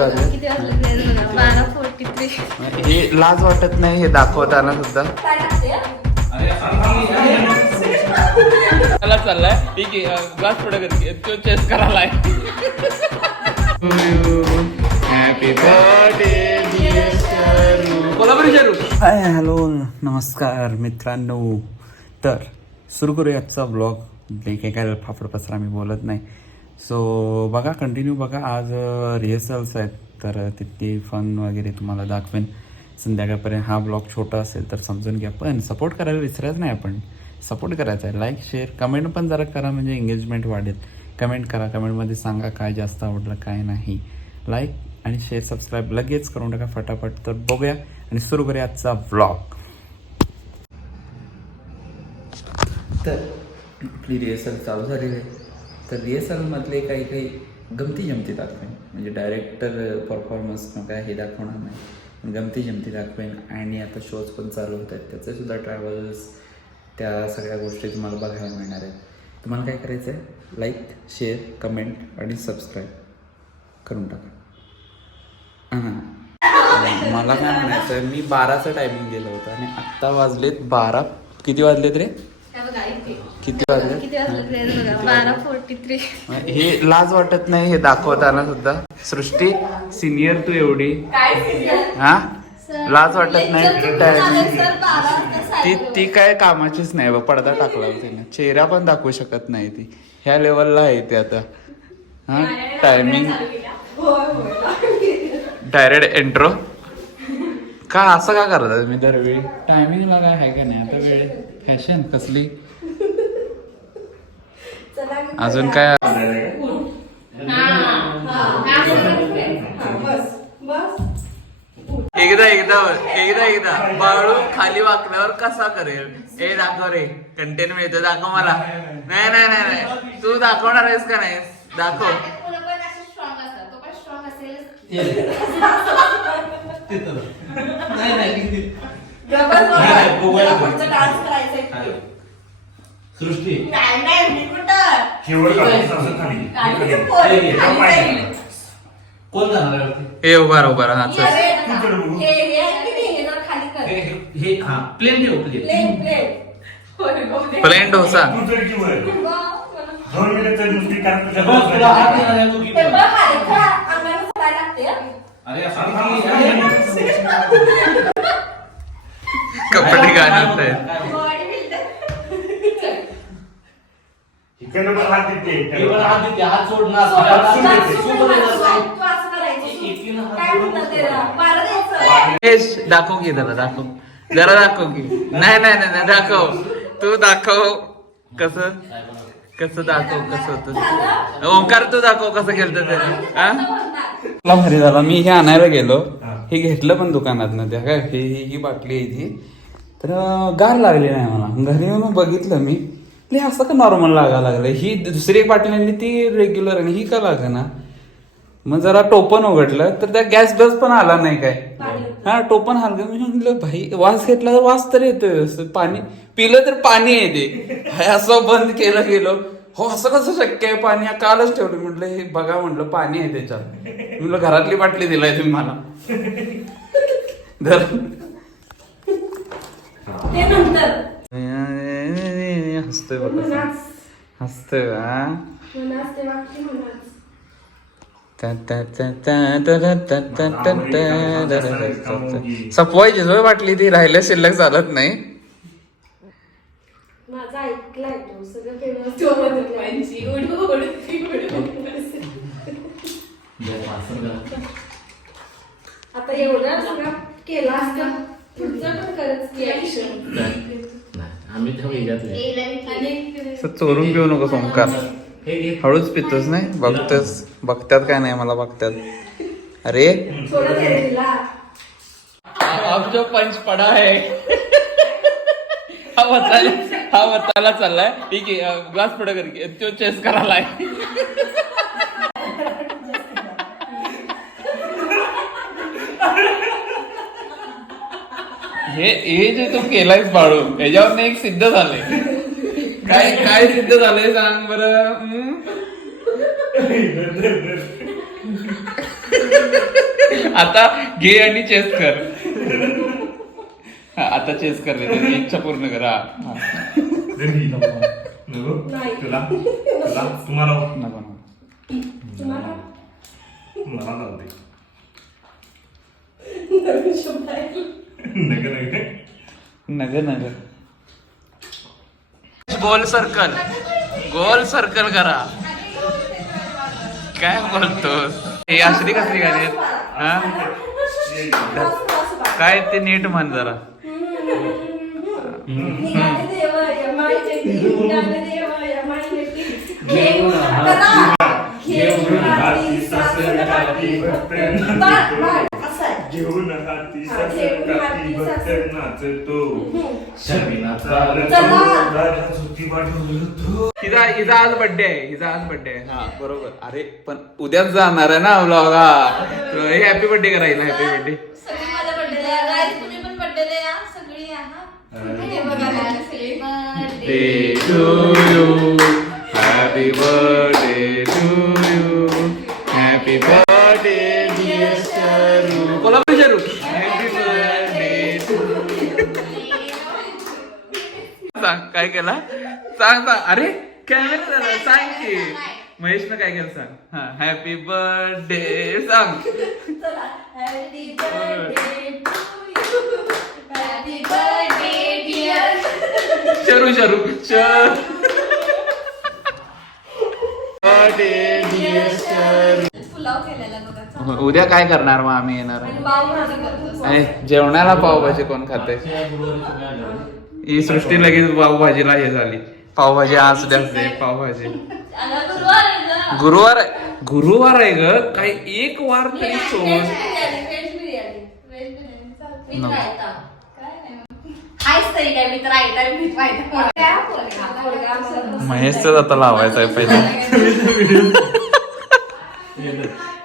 किती वाजले? 12:43. हे लाज वाटत नाही हे दाखवताना सुद्धा. मला चाललाय ठीक आहे ग्लास पुढे करते तो चेस करायला happy birthday Kolhapuri Sheru. Hi hello नमस्कार मित्रांनो. तर सुरू करूया आजचा ब्लॉग. काय फाफड पसरा मी बोलत नाही. सो बघा कंटिन्यू बघा. आज रिहर्सल्स आहेत तर तिथली फन वगैरे तुम्हाला दाखवेन संध्याकाळपर्यंत. हा ब्लॉग छोटा असेल तर समजून घ्या, पण सपोर्ट करायला विसरायचं नाही. आपण सपोर्ट करायचा आहे. लाईक शेअर कमेंट पण जरा करा म्हणजे एंगेजमेंट वाढेल. कमेंट करा, कमेंटमध्ये सांगा काय जास्त आवडलं काय नाही. लाईक आणि शेअर सबस्क्राईब लगेच करून टाका फटाफट. तर बघूया आणि सुरू करूया आजचा ब्लॉग. तर आपली रिहर्सल चालू झालेली आहे. तर रिहर्सलमधले काही काही गमती जमती दाखवेन. म्हणजे डायरेक्टर परफॉर्मन्स काय हे दाखवणार नाही, पण गमती जमती दाखवेन. आणि आता शोज पण चालू होत आहेत त्याचेसुद्धा ट्रॅव्हल्स त्या सगळ्या गोष्टी तुम्हाला बघायला मिळणार आहेत. तुम्हाला काय करायचं आहे, लाईक शेअर कमेंट आणि सबस्क्राईब करून टाका. हां मला काय म्हणायचं आहे, मी 12चं टायमिंग गेलं होतं आणि आत्ता वाजलेत 12. किती वाजलेत रे? किती वाजले? 12:43. हे लाज वाटत नाही हे दाखवताना सुद्धा. सृष्टी सिनियर तू एवढी हा लाज वाटत नाही. ती काय कामाचीच नाही बा. पडदा टाकला तिने. चेहरा पण दाखवू शकत नाही ती. ह्या लेवलला आहे ते आता. हा टायमिंग डायरेक्ट एंट्रो का असं का करतात मी दरवेळी. टायमिंगला काय आहे का नाही आता वेळ फॅशन कसली. अजून काय एकदा बाळू खाली वाकल्यावर कसा करेल हे दाखव रे. कंटेन मिळतो दाखव मला. नाही तू दाखवणार आहेस का नाही दाखव. सृष्टी कोण जाणार आहे? हे उभा हा चल. हे हा प्लेन ठेव प्लेन डोसा. कपडे घालत हात सोडणार. दाखव की जरा दाखव की. नाही दाखव. तू दाखव कसं दाखव कसं होतं. ओंकार तू दाखव कसं केलं त्याने. भारी झाला. मी हे आणायला गेलो. हे घेतलं पण दुकानात ना त्या काय ही बाटली आहे ती. तर गार लागली नाही मला. घरी येऊन बघितलं मी असं का नॉर्मल लागायला लागलं. ही दुसरी एक बाटली आणली ती रेग्युलर आणि ही का लाग ना. मग जरा टोपण उघडलं तर त्या गॅस बस पण आला नाही काय. हा टोपण हलगं. मी म्हटलं भाई वास घेतला तर वास तर येतोय. पाणी पिलं तर पाणी येते. असं बंद केलं गेलो. हो असं कसं शक्य आहे. पाणी कालच ठेवलं. म्हटलं हे बघा म्हटलं पाणी आहे त्याच्यात. म्हटलं घरातली बाटली दिलाय तुम्ही मला. हसतोय बघा हसतोय. सपवायची सोय वाटली ती. राहिल्या शिल्लक चालत नाही. आता एवढं सगळं केला असतं पुढचं पण करत आम्ही चोरून पिऊ नको ओंकार. हळूच पितोस नाही. बघतात काय नाही मला बघतात. अरे अब जो पंच पडा है हा वताला चाललाय ठीक आहे ग्लास पुढे करके तो चेस करायला. हे जे तू केलायस बाळू याच्यावर एक सिद्ध झालंय. काय सिद्ध झालंय सांग बरं. आता घे आणि चेस कर. हा, आता चेस कर रे. इच्छा पूर्ण कर. हा. नाही. तुला तुम्हाला नको. तुम्हाला मला नव्हते नवीन शब्द आहे. नग नग. गोल सर्कल. गोल सर्कल करा. काय बोलतोस? हे असली कसली गाडी आहेत? हा? काय ते नीट म्हण जरा. निघाले देव यमाई येती, निघाले देव यमाई येती. घेऊन करा. घेऊन हाती सासरकाठी भक्त. बाळ, असं आहे. घेऊन हाती हा, घेऊन हाती भक्त नाचतो शबिनाचा हिचा आज बर्थडे आहे. हिचा आज बर्थडे आहे. हा बरोबर. अरे पण उद्याच जाणार आहे ना व्लॉग. हे हॅपी बर्थडे करायला. Happy birthday. सगळी माझ्या बर्थडेला या. गाईस तुम्ही पण बर्थडेला या. सगळी या हा. हे बघा सगळी Birthday to you. Happy birthday to you. Happy birthday dear Sharu. Kolhapuri शारू. Happy birthday to you. सांग काय केला? सांग. अरे कॅमेरा झाला. सांग की महेशनं काय केलं सांग. हा हॅपी बर्थडे सांग. Happy birthday to you. Happy birthday dear. Sharu Sharu birthday dear शरू. पुलाव केलेला बघा. उद्या काय करणार मग आम्ही येणार आणि पावभाजी करतो. आहे. जेवणाला पावभाजी कोण खाते? ही सृष्टी लगेच पावभाजीला हे झाली. पावभाजी आज उद्या असते पावभाजी. आता गुरुवार आहे ना. गुरुवार आहे. गुरुवार आहे ग. काही एक वार तरी सोड. व्हेज बिर्याणी चालते. नको. काय नाही. आहेच तरी काय मित्र आहे मी पाहिजे. काय पोरगा आमचं. महेशच आता लावायचं आहे पहिले.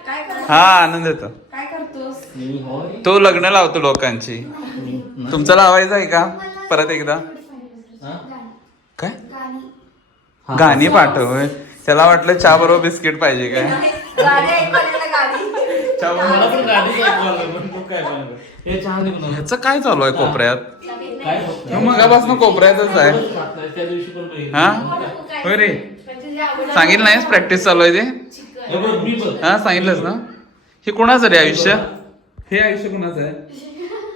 काय करतो? हा आनंद येतो. काय करतोस? तो लग्न लावतो लोकांची. तुमचं लावायचं आहे का परत एकदा? काय गाणी पाठव. त्याला वाटलं चहा बरोबर बिस्किट पाहिजे काय? गाडी ऐकवायला गाडी. मला पण गाडी ऐकवायला पण तू काय बनवलं? हे चहा दे म्हणून. ह्याचं काय चालू आहे कोपऱ्यात? काय होतं? मगापासून कोपऱ्यातच आहे. त्या दिवशी पण बघितलं. हा होय रे. सांगितलं नाहीस प्रॅक्टिस चालू आहे ते? हे बघ, मी बघ. हा सांगितलंस ना. हे कुणाचं रे आयुष्य? हे आयुष्य कुणाचं आहे?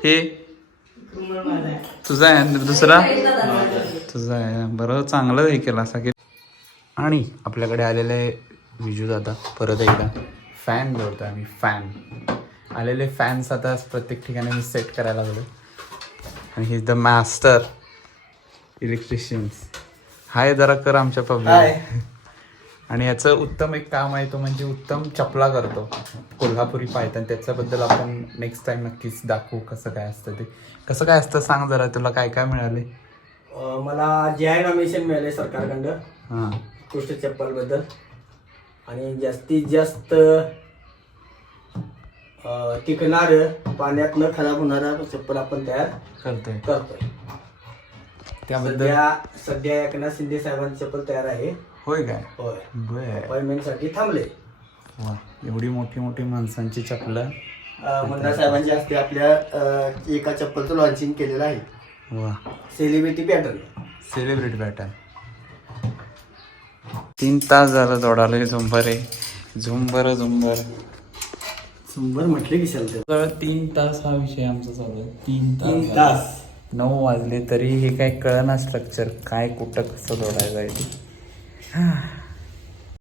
हे तुझं आहे आणि दुसरा तुझं आहे. बरं चांगलं हे केलं असं की. आणि आपल्याकडे आलेले विजू दादा परत एकदा फॅन जोडतो आम्ही. फॅन आलेले फॅन्स आता प्रत्येक ठिकाणी मी सेट करायला लागलो. आणि he is the master electricians. हाय जरा कर आमच्या पब्लिक. आणि याचं उत्तम एक काम आहे तो म्हणजे उत्तम चपला करतो कोल्हापुरी पायथन. त्याच्याबद्दल आपण नेक्स्ट टाइम नक्कीच दाखवू कसं काय असतं ते. कसं काय असतं सांग जरा. तुला काय काय मिळाले? मला GI नॉमिनेशन मिळाले सरकारकडं हां कृष्ण चप्पलबद्दल. आणि जास्तीत जास्त टिकणार पाण्यात न खराब होणारा चप्पल आपण तयार करतोय. त्याबद्दल सध्या एकनाथ शिंदे साहेबांची चप्पल तयार आहे. होय काय? होय. बर. अपॉइंटमेंटसाठी थांबले. वा एवढी मोठी मोठी माणसांची चपलं. मुन्ना साहेबांच्या हस्ते आपल्या एका चप्पलचं लॉन्चिंग केलेलं आहे. वा सेलिब्रिटी पॅटर्न. Celebrity pattern. 3 तास झालं जोडाले झुंबर आहे. झुंबर झुंबर शंभर म्हटले की चालतं. 3 तास हा विषय आमचा चालू आहे. 3 3 तास. तास 9 वाजले तरी हे काय कळना स्ट्रक्चर काय कुठं कसं जोडायचं आहे ते.